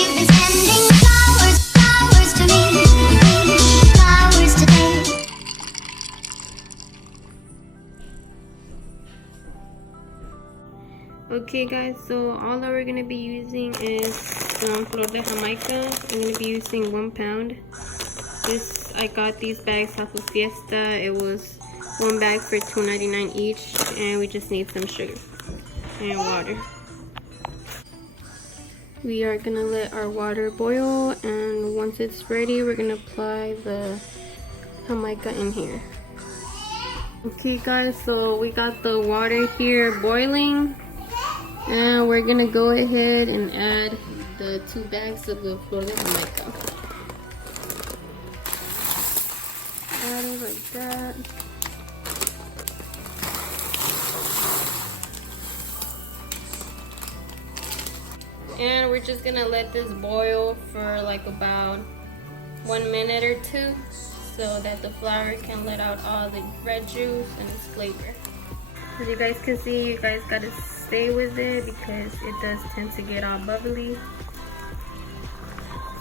you've been sending flowers, flowers to me, flowers today. Okay guys, so all that we're gonna be using is some Flor de Jamaica. I'm gonna be using 1 pound. I got these bags off of Fiesta. It was 1 bag for $2.99 each, and we just need some sugar and water. We are gonna let our water boil, and once it's ready, we're gonna apply the Jamaica in here. Okay guys, so we got the water here boiling, and we're gonna go ahead and add the 2 bags of the Flor de Jamaica. Add it like that. And we're just gonna let this boil for like about 1 minute or 2 so that the flour can let out all the red juice and its flavor. As you guys can see, you guys gotta stay with it because it does tend to get all bubbly.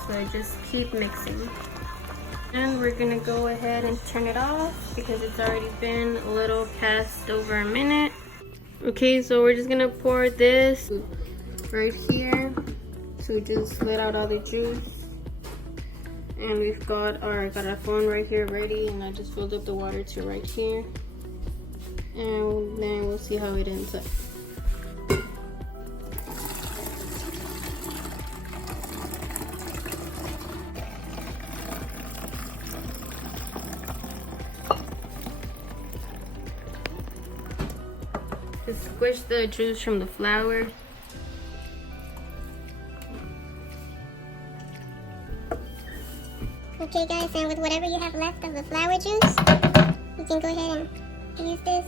So just keep mixing. And we're gonna go ahead and turn it off because it's already been a little past over a minute. Okay, so we're just gonna pour this right here. So we just let out all the juice. And we've got our phone right here ready, and I just filled up the water to right here. And then we'll see how it ends up. Just squish the juice from the flour. Okay guys, and with whatever you have left of the flour juice, you can go ahead and use this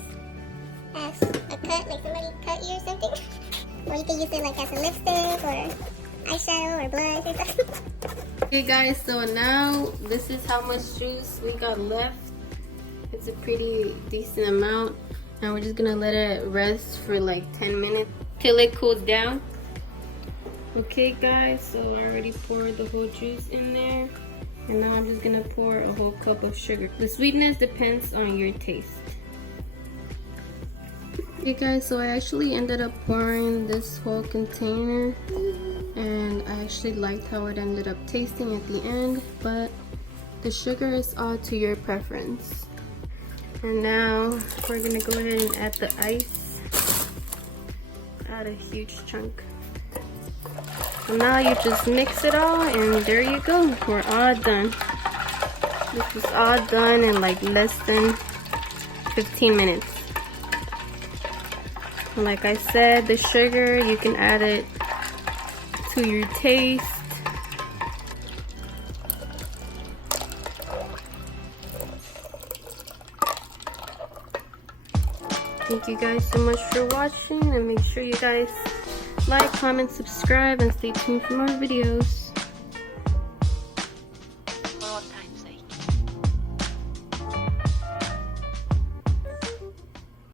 as a cut, like somebody cut you or something. Or you can use it like as a lipstick or eyeshadow or blush or something. Okay guys, so now this is how much juice we got left. It's a pretty decent amount. Now we're just gonna let it rest for like 10 minutes till it cools down. Okay guys, so I already poured the whole juice in there. And now I'm just gonna pour a whole cup of sugar. The sweetness depends on your taste. Okay guys, so I actually ended up pouring this whole container, and I actually liked how it ended up tasting at the end, but the sugar is all to your preference. And now we're gonna go ahead and add the ice. Add a huge chunk. So now you just mix it all, and there you go. We're all done. This is all done in like less than 15 minutes. And like I said, the sugar, you can add it to your taste. Thank you guys so much for watching, and make sure you guys like, comment, subscribe, and stay tuned for more videos.